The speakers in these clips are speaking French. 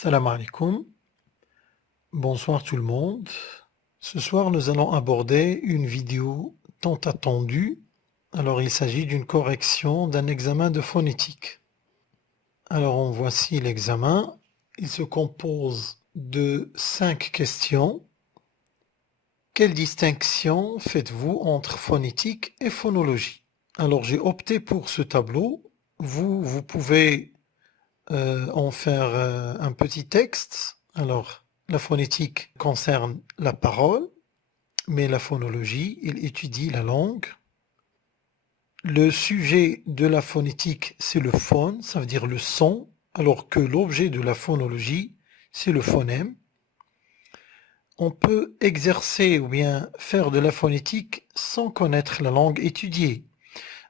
Salam alaikum, bonsoir tout le monde. Ce soir, nous allons aborder une vidéo tant attendue. Alors, il s'agit d'une correction d'un examen de phonétique. Alors, en voici l'examen. Il se compose de 5 questions. Quelle distinction faites-vous entre phonétique et phonologie? Alors, j'ai opté pour ce tableau. Vous pouvez en faire un petit texte. Alors, la phonétique concerne la parole, mais la phonologie, il étudie la langue. Le sujet de la phonétique, c'est le phone, ça veut dire le son, alors que l'objet de la phonologie, c'est le phonème. On peut exercer ou bien faire de la phonétique sans connaître la langue étudiée.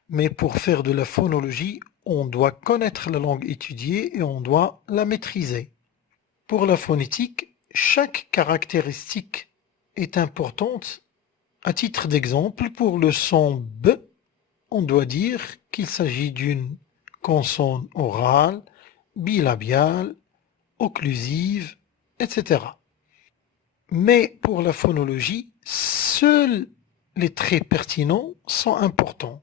Mais pour faire de la phonologie, on doit connaître la langue étudiée et on doit la maîtriser. Pour la phonétique, chaque caractéristique est importante. À titre d'exemple, pour le son B, on doit dire qu'il s'agit d'une consonne orale, bilabiale, occlusive, etc. Mais pour la phonologie, seuls les traits pertinents sont importants.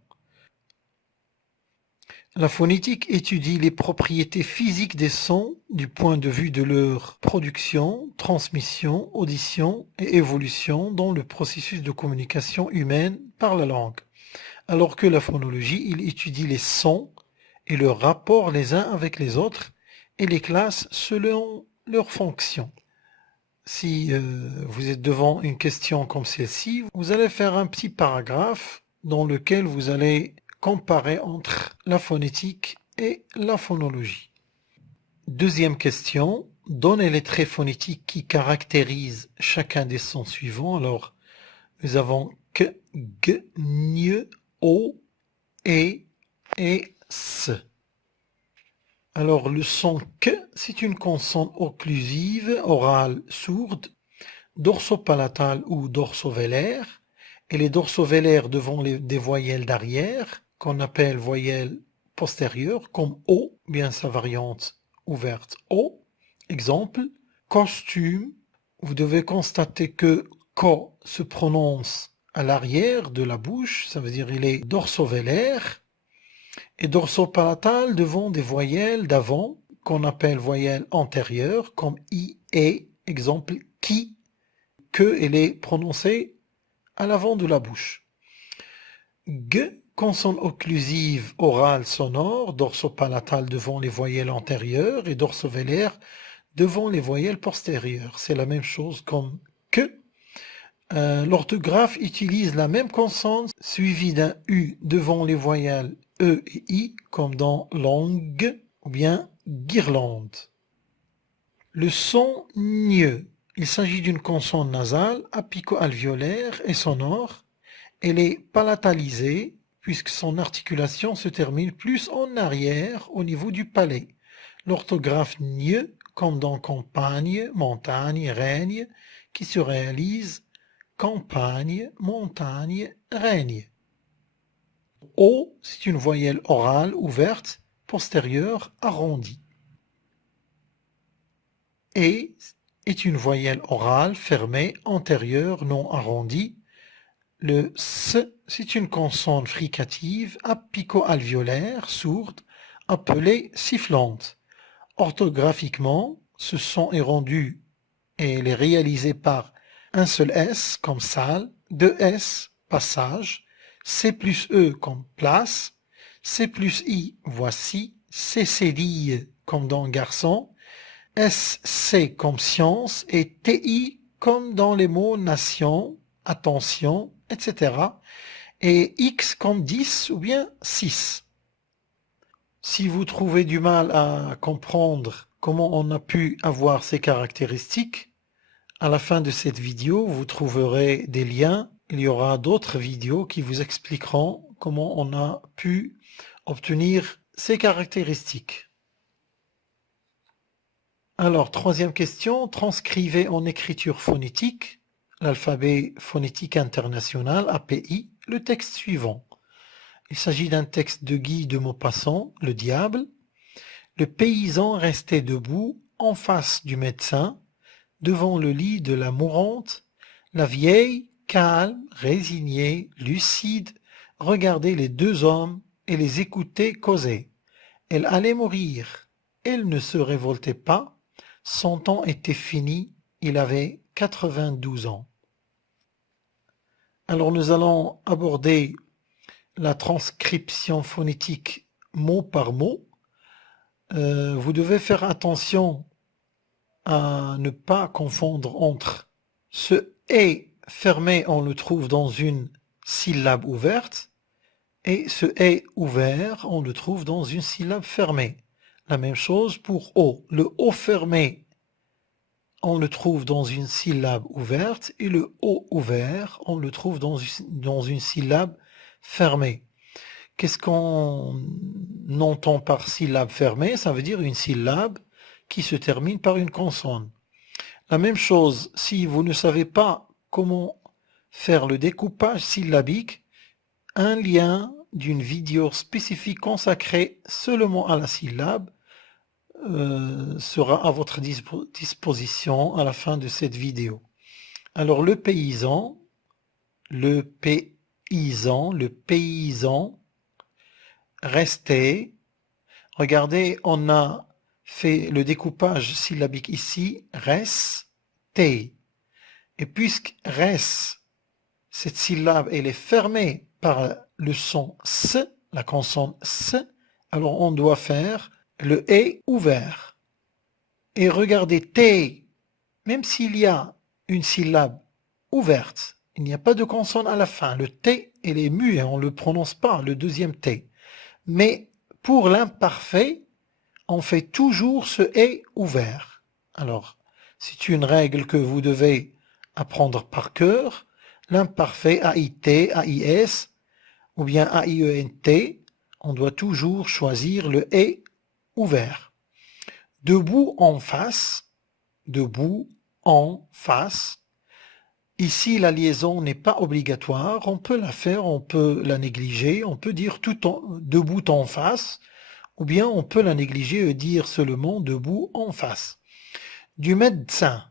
La phonétique étudie les propriétés physiques des sons du point de vue de leur production, transmission, audition et évolution dans le processus de communication humaine par la langue. Alors que la phonologie, il étudie les sons et leurs rapports les uns avec les autres et les classe selon leurs fonctions. Si vous êtes devant une question comme celle-ci, vous allez faire un petit paragraphe dans lequel vous allez comparer entre la phonétique et la phonologie. Deuxième question, donnez les traits phonétiques qui caractérisent chacun des sons suivants. Alors, nous avons k, g, gne, o, e et s. Alors, le son k, c'est une consonne occlusive, orale, sourde, dorsopalatale ou dorsovélaire, et les dorsovélaires devant des voyelles d'arrière, qu'on appelle voyelles postérieures, comme O, bien sa variante ouverte O. Exemple, costume, vous devez constater que ko se prononce à l'arrière de la bouche, ça veut dire il est dorsovélaire, et dorsopalatal devant des voyelles d'avant, qu'on appelle voyelles antérieures, comme I, E, exemple, qui, que, elle est prononcée à l'avant de la bouche. G, consonne occlusive orale sonore, dorsopalatale devant les voyelles antérieures et dorsovélaire devant les voyelles postérieures. C'est la même chose comme que. L'orthographe utilise la même consonne suivie d'un U devant les voyelles E et I, comme dans langue ou bien guirlande. Le son gne. Il s'agit d'une consonne nasale, apico-alvéolaire et sonore. Elle est palatalisée puisque son articulation se termine plus en arrière au niveau du palais. L'orthographe gne, comme dans campagne, montagne, règne, qui se réalise campagne, montagne, règne. O, c'est une voyelle orale ouverte, postérieure, arrondie. E est une voyelle orale fermée, antérieure, non arrondie. Le S, c'est une consonne fricative, apico-alvéolaire, sourde, appelée sifflante. Orthographiquement, ce son est rendu et il est réalisé par un seul S comme salle, deux S, passage, C plus E comme place, C plus I, voici, C cédille comme dans garçon, SC comme science et TI comme dans les mots nation, attention, etc. Et X comme 10 ou bien 6. Si vous trouvez du mal à comprendre comment on a pu avoir ces caractéristiques, à la fin de cette vidéo, vous trouverez des liens. Il y aura d'autres vidéos qui vous expliqueront comment on a pu obtenir ces caractéristiques. Alors, troisième question, transcrivez en écriture phonétique, l'alphabet phonétique international, API, le texte suivant. Il s'agit d'un texte de Guy de Maupassant, Le Diable. Le paysan restait debout en face du médecin, devant le lit de la mourante, la vieille, calme, résignée, lucide, regardait les deux hommes et les écoutait causer. Elle allait mourir. Elle ne se révoltait pas. Son temps était fini. Il avait 92 ans. Alors nous allons aborder la transcription phonétique mot par mot. Vous devez faire attention à ne pas confondre entre ce « est » fermé, on le trouve dans une syllabe ouverte, et ce « est » ouvert, on le trouve dans une syllabe fermée. La même chose pour « o ». Le « o » fermé, on le trouve dans une syllabe ouverte, et le « o » ouvert, on le trouve dans une syllabe fermée. Qu'est-ce qu'on entend par syllabe fermée? Ça veut dire une syllabe qui se termine par une consonne. La même chose, si vous ne savez pas comment faire le découpage syllabique, un lien d'une vidéo spécifique consacrée seulement à la syllabe sera à votre disposition à la fin de cette vidéo. Alors le paysan, restait. Regardez, on a fait le découpage syllabique ici, resté. Et puisque res, cette syllabe, elle est fermée par le son s, la consonne s, alors on doit faire le est ouvert. Et regardez, t, même s'il y a une syllabe ouverte, il n'y a pas de consonne à la fin. Le t, il est muet, on ne le prononce pas, le deuxième t. Mais pour l'imparfait, on fait toujours ce « est » ouvert. Alors, c'est une règle que vous devez apprendre par cœur. L'imparfait AIT, AIS ou bien AIENT, on doit toujours choisir le « est » ouvert. Debout en face, debout en face. Ici, la liaison n'est pas obligatoire. On peut la faire, on peut la négliger. On peut dire debout en face. Ou bien on peut la négliger et dire seulement debout en face. Du médecin.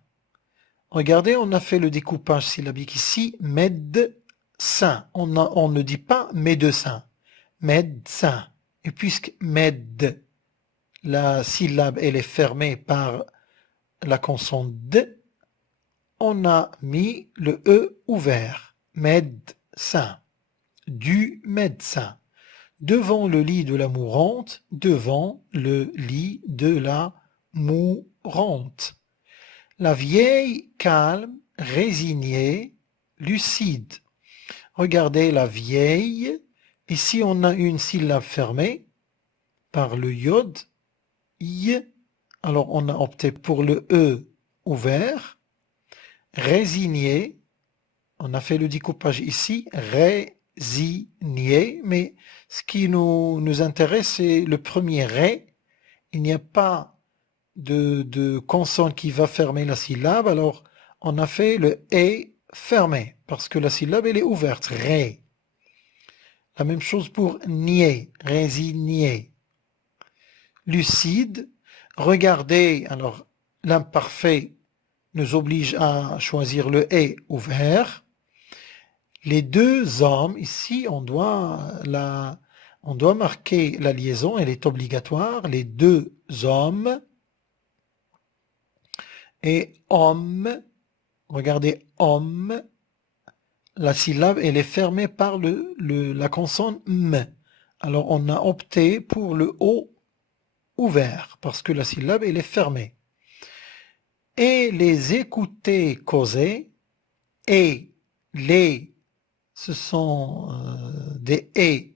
Regardez, on a fait le découpage syllabique ici, médecin. On ne dit pas médecin, médecin. Et puisque med, la syllabe, elle est fermée par la consonne d, on a mis le e ouvert, médecin, du médecin. Devant le lit de la mourante, devant le lit de la mourante. La vieille, calme, résignée, lucide. Regardez la vieille. Ici, on a une syllabe fermée par le yod, y. Alors, on a opté pour le e ouvert. Résignée. On a fait le découpage ici, résigné, mais ce qui nous intéresse, c'est le premier ré. Il n'y a pas de consonne qui va fermer la syllabe, alors on a fait le est fermé, parce que la syllabe, elle est ouverte, ré. La même chose pour nier, résigné. Lucide, regardez, alors l'imparfait nous oblige à choisir le est ouvert. Les deux hommes, ici, on doit marquer la liaison, elle est obligatoire. Les deux hommes et homme, regardez, homme, la syllabe, elle est fermée par la consonne m. Alors, on a opté pour le o ouvert, parce que la syllabe, elle est fermée. Et les écouter causer, et les, ce sont des et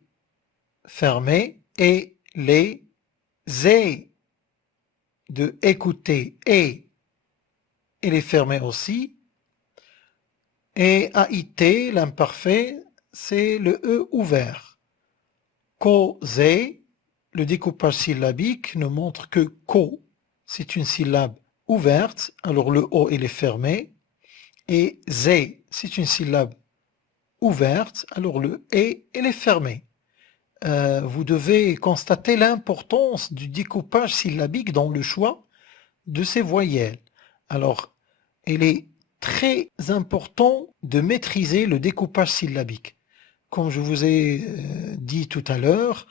fermés, et les et de écouter et elle est fermée aussi. Et AIT, l'imparfait, c'est le E ouvert. Causer, le découpage syllabique nous montre que co, c'est une syllabe ouverte, alors le O il est fermé. Et zé, c'est une syllabe ouverte, alors le E il est fermé. Vous devez constater l'importance du découpage syllabique dans le choix de ces voyelles. Alors, il est très important de maîtriser le découpage syllabique. Comme je vous ai dit tout à l'heure,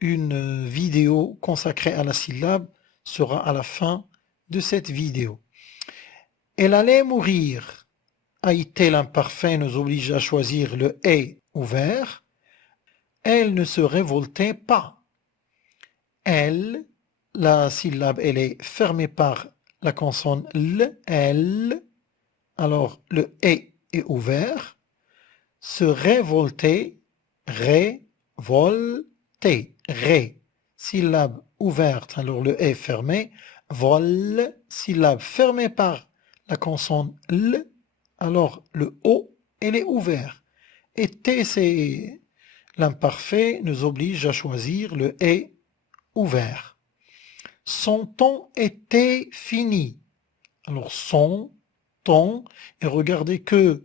une vidéo consacrée à la syllabe sera à la fin de cette vidéo. Elle allait mourir. A-t-il l'imparfait nous oblige à choisir le est ouvert. Elle ne se révoltait pas. Elle, la syllabe, elle est fermée par la consonne L, elle. Alors, le est ouvert. Se révolter, révolter, ré, syllabe ouverte, alors le est fermé, vol, syllabe fermée par la consonne L, alors le O, elle est ouvert. Et T, c'est l'imparfait, nous oblige à choisir le est ouvert. Son temps était fini. Alors son, ton, et regardez que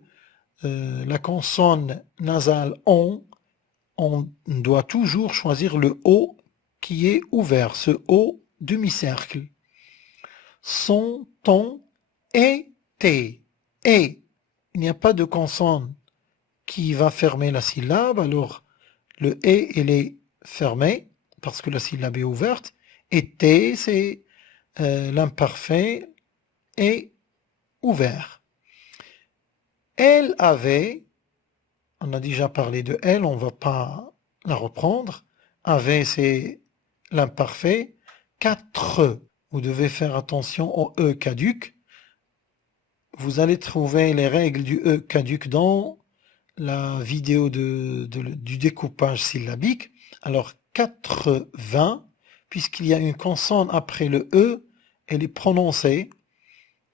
la consonne nasale on doit toujours choisir le O qui est ouvert, ce O demi-cercle. Son, ton, était. Et, il n'y a pas de consonne qui va fermer la syllabe, alors le et, il est fermé, parce que la syllabe est ouverte, et T, c'est l'imparfait, est ouvert. Elle avait, on a déjà parlé de elle, on ne va pas la reprendre, avait, c'est l'imparfait, 4. Vous devez faire attention au E caduc. Vous allez trouver les règles du E caduc dans la vidéo du découpage syllabique. Alors 80, puisqu'il y a une consonne après le E, elle est prononcée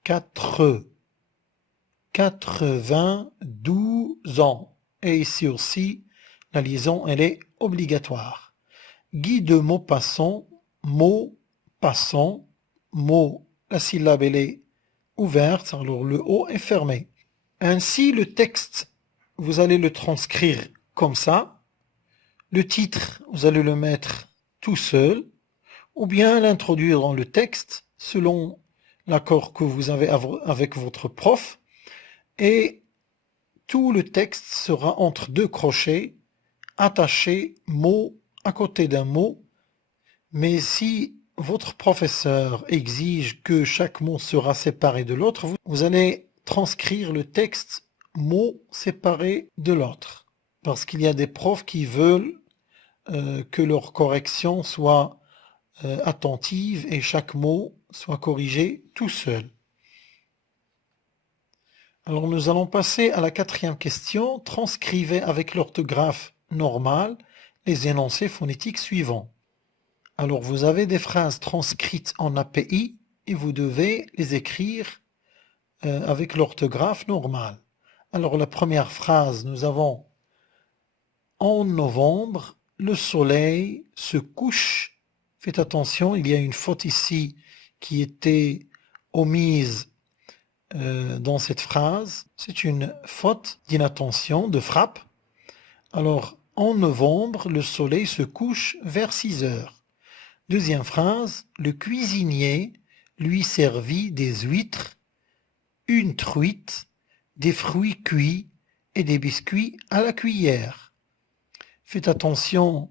92 ans. Et ici aussi, la liaison, elle est obligatoire. Guy de Maupassant, mot passant, mot, la syllabe, elle est ouverte, alors le O est fermé. Ainsi, le texte, vous allez le transcrire comme ça. Le titre, vous allez le mettre tout seul, ou bien l'introduire dans le texte, selon l'accord que vous avez avec votre prof. Et tout le texte sera entre deux crochets, attaché mot à côté d'un mot. Mais si votre professeur exige que chaque mot sera séparé de l'autre, vous allez transcrire le texte mot séparé de l'autre. Parce qu'il y a des profs qui veulent que leur correction soit attentive et chaque mot soit corrigé tout seul. Alors nous allons passer à la 4e question. Transcrivez avec l'orthographe normale les énoncés phonétiques suivants. Alors vous avez des phrases transcrites en API et vous devez les écrire avec l'orthographe normale. Alors la première phrase, nous avons en novembre, le soleil se couche. Faites attention, il y a une faute ici qui était omise dans cette phrase. C'est une faute d'inattention, de frappe. Alors, en novembre, le soleil se couche vers 6 heures. Deuxième phrase, le cuisinier lui servit des huîtres, une truite, des fruits cuits et des biscuits à la cuillère. Faites attention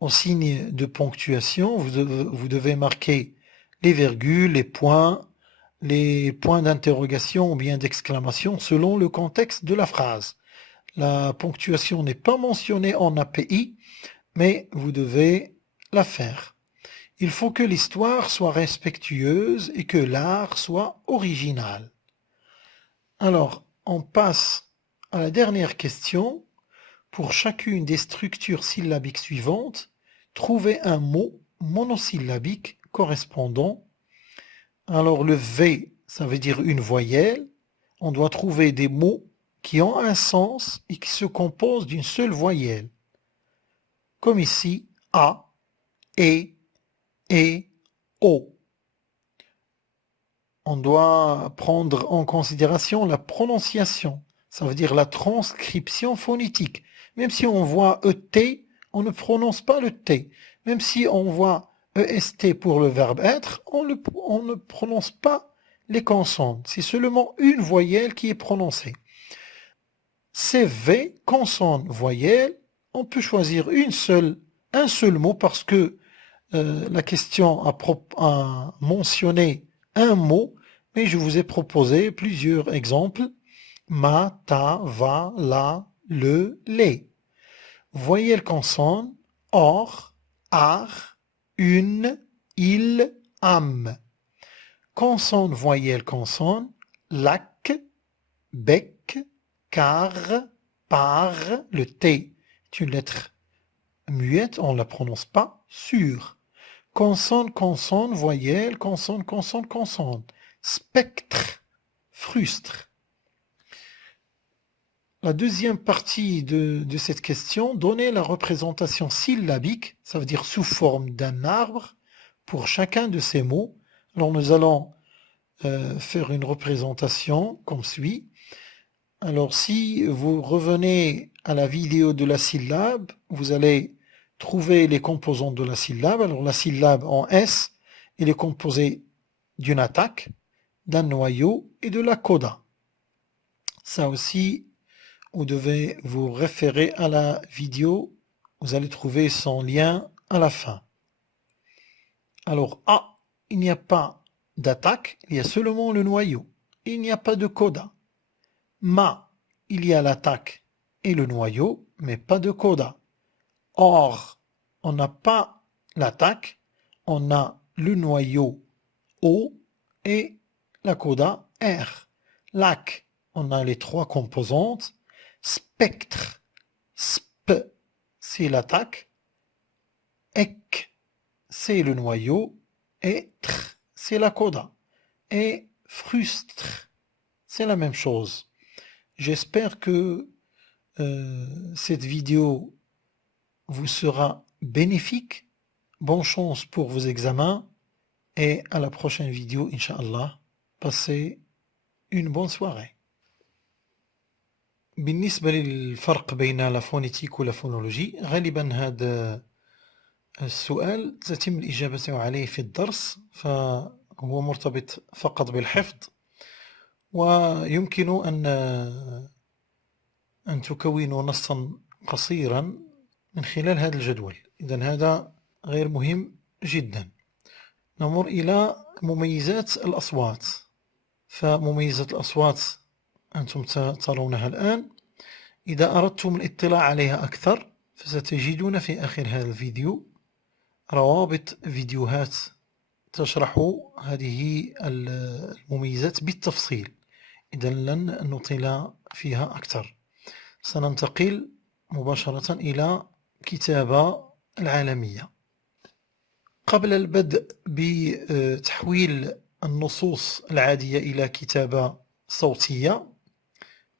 aux signes de ponctuation. Vous devez marquer les virgules, les points d'interrogation ou bien d'exclamation selon le contexte de la phrase. La ponctuation n'est pas mentionnée en API, mais vous devez la faire. Il faut que l'histoire soit respectueuse et que l'art soit original. Alors, on passe à la dernière question. Pour chacune des structures syllabiques suivantes, trouvez un mot monosyllabique correspondant. Alors le V, ça veut dire une voyelle. On doit trouver des mots qui ont un sens et qui se composent d'une seule voyelle. Comme ici, A, E, O. On doit prendre en considération la prononciation. Ça veut dire la transcription phonétique. Même si on voit ET, on ne prononce pas le T. Même si on voit EST pour le verbe être, on ne prononce pas les consonnes. C'est seulement une voyelle qui est prononcée. CV, consonne, voyelle, on peut choisir un seul mot parce que la question a mentionné un mot, mais je vous ai proposé plusieurs exemples. Ma, ta, va, la, le, les. Voyelle consonne, or, ar, une, il, am. Consonne, voyelle consonne, lac, bec, car, par. Le T est une lettre muette, on ne la prononce pas, sur. Consonne, consonne, voyelle, consonne, consonne, consonne. Spectre, frustre. La deuxième partie de cette question, donner la représentation syllabique, ça veut dire sous forme d'un arbre, pour chacun de ces mots. Alors nous allons faire une représentation comme suit. Alors si vous revenez à la vidéo de la syllabe, vous allez trouver les composants de la syllabe. Alors la syllabe en S, elle est composée d'une attaque, d'un noyau et de la coda. Ça aussi, vous devez vous référer à la vidéo. Vous allez trouver son lien à la fin. Alors A, il n'y a pas d'attaque, il y a seulement le noyau. Il n'y a pas de coda. Ma, il y a l'attaque et le noyau, mais pas de coda. Or, on n'a pas l'attaque, on a le noyau O et la coda R. Lac, on a les trois composantes. Spectre, sp, c'est l'attaque. Ec, c'est le noyau. Et tr, c'est la coda. Et frustre, c'est la même chose. J'espère que cette vidéo vous sera bénéfique. Bonne chance pour vos examens et à la prochaine vidéo, Inch'Allah. Passez une bonne soirée. بالنسبة للفرق بين الفونيتيك والفونولوجي غالبا هذا السؤال تتم الإجابة عليه في الدرس فهو مرتبط فقط بالحفظ ويمكن أن تكونوا نصا قصيرا من خلال هذا الجدول. إذن هذا غير مهم جدا. نمر إلى مميزات الأصوات. فمميزات الأصوات أنتم ترونها الآن. إذا أردتم الاطلاع عليها أكثر فستجدون في آخر هذا الفيديو روابط فيديوهات تشرح هذه المميزات بالتفصيل. إذن لن نطيل فيها أكثر. سننتقل مباشرة إلى كتابة العالمية. قبل البدء بتحويل النصوص العادية إلى كتابة صوتية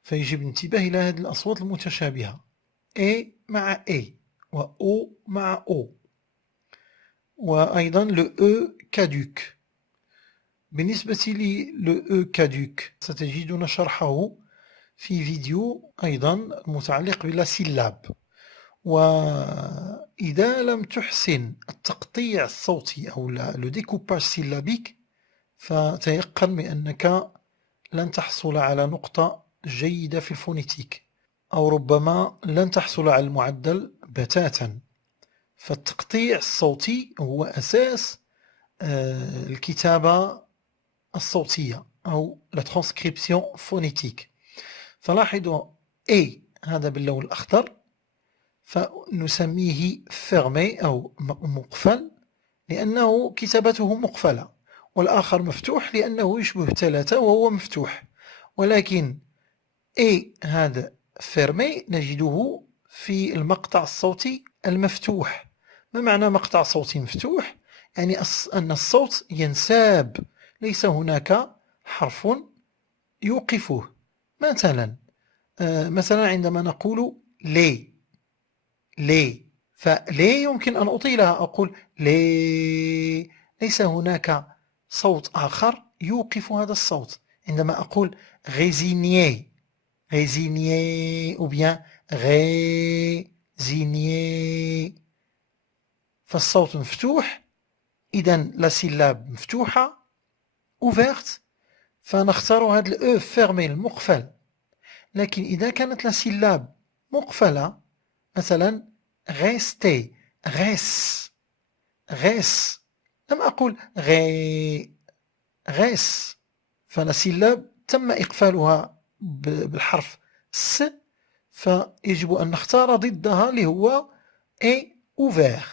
فيجب الانتباه إلى هذه الأصوات المتشابهة A مع A و O مع O وأيضا le E caduc. بالنسبة لل E caduc ستجدون شرحه في فيديو أيضا متعلق بالسيلاب. وإذا لم تحسن التقطيع الصوتي أو لو ديكوباج سيلابيك فتيقن بأنك لن تحصل على نقطة جيدة في الفونيتيك أو ربما لن تحصل على المعدل بتاتا. فالتقطيع الصوتي هو أساس الكتابة الصوتية أو la transcription phonétique. فلاحظوا A هذا باللون الأخضر فنسميه fermé أو مقفل لأنه كتابته مقفلة والآخر مفتوح لأنه يشبه 3 وهو مفتوح. ولكن A هذا fermé نجده في المقطع الصوتي المفتوح. ما معنى مقطع صوتي مفتوح؟ يعني أن الصوت ينساب ليس هناك حرف يوقفه. مثلا عندما نقول لي فلي يمكن أن أطيلها أقول لي ليس هناك صوت آخر يوقف هذا الصوت. عندما أقول résigné ou bien résigné فالصوت مفتوح إذا لا سيلاب مفتوحة ouverte فنختار هذا الأو فيرمي المقفل. لكن إذا كانت لا سيلاب مقفلة مثلا غيستي غيس غيس لم أقل غي غيس فلا سيلاب تم إقفالها بالحرف س فيجب أن نختار ضدها اللي هو اي اوفير.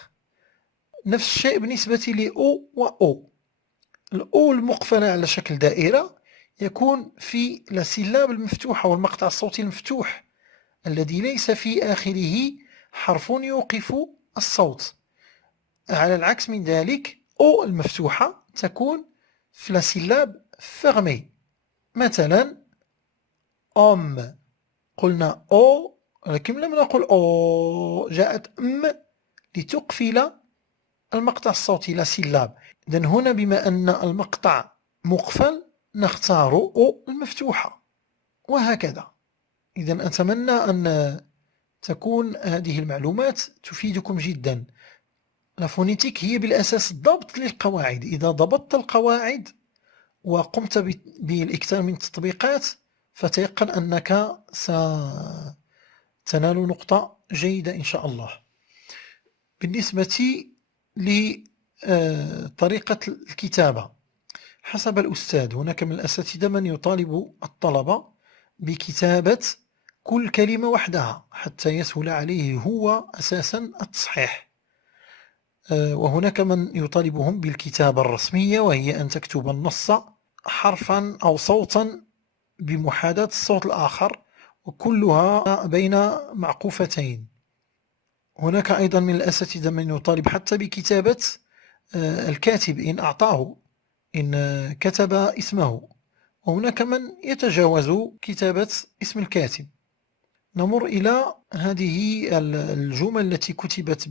نفس الشيء بالنسبة لأو وأو. الأو المقفلة على شكل دائرة يكون في السلاب المفتوحة والمقطع الصوتي المفتوح الذي ليس في آخره حرف يوقف الصوت. على العكس من ذلك أو المفتوحة تكون في السلاب فيرمي. مثلا أم قلنا أو ولكن لم نقل أو، جاءت لتقفل المقطع الصوتي لا سيلاب. إذن هنا بما أن المقطع مقفل نختار أو المفتوحة وهكذا. إذن أتمنى أن تكون هذه المعلومات تفيدكم جدا. الفونيتيك هي بالأساس ضبط للقواعد. إذا ضبطت القواعد وقمت بالإكثار من التطبيقات فتيقن أنك ستنال نقطة جيدة إن شاء الله. بالنسبة لطريقة الكتابة حسب الأستاذ، هناك من الأساتذة من يطالب الطلبة بكتابة كل كلمة وحدها حتى يسهل عليه هو أساسا التصحيح، وهناك من يطالبهم بالكتابة الرسمية وهي أن تكتب النص حرفا أو صوتا بمحاذاة الصوت الآخر وكلها بين معقوفتين. هناك أيضا من الأساتذة من يطالب حتى بكتابة الكاتب إن أعطاه، إن كتب اسمه، وهناك من يتجاوز كتابة اسم الكاتب. نمر إلى هذه الجمل التي كتبت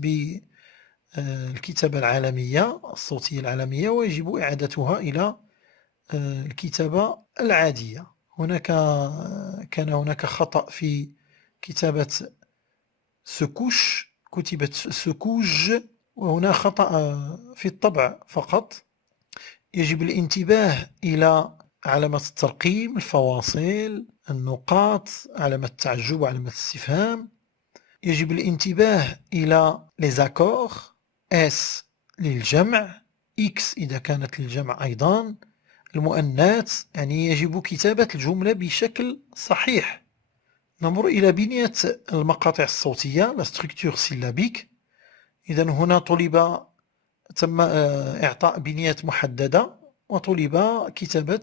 بالكتابة العالمية الصوتية العالمية ويجب إعادتها إلى الكتابة العادية. كان هناك خطأ في كتابة سكوش، كتبت سكوج، وهنا خطأ في الطبع فقط. يجب الانتباه إلى علامة الترقيم، الفواصل، النقاط، علامة التعجب وعلامة الاستفهام. يجب الانتباه إلى les accords، S للجمع، X إذا كانت للجمع أيضا، المؤنث، يعني يجب كتابة الجملة بشكل صحيح. نمر إلى بنية المقاطع الصوتية la structure syllabique. إذا هنا تم إعطاء بنيات محددة وطلب كتابة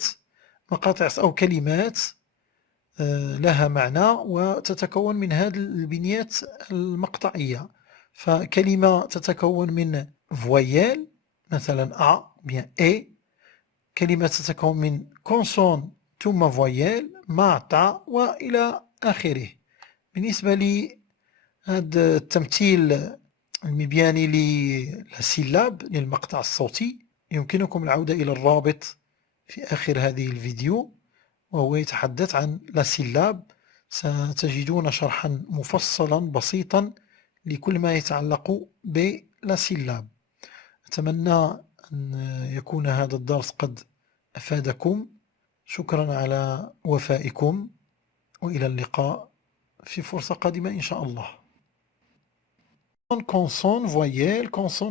مقاطع أو كلمات لها معنى وتتكون من هذه البنيات المقطعية. فكلمة تتكون من فويال مثلا أ بيان إي، كلمة تتكون من كونسون ثم فويال ما تا وإلى آخره. بالنسبة لهذا التمثيل المبياني للسيلاب للمقطع الصوتي يمكنكم العودة إلى الرابط في آخر هذه الفيديو وهو يتحدث عن لاسيلاب. ستجدون شرحا مفصلا بسيطا لكل ما يتعلق بلاسيلاب. أتمنى أن يكون هذا الدرس قد أفادكم. شكرا على وفائكم وإلى اللقاء في فرصة قادمة إن شاء الله. consonne, voyelle, consonne.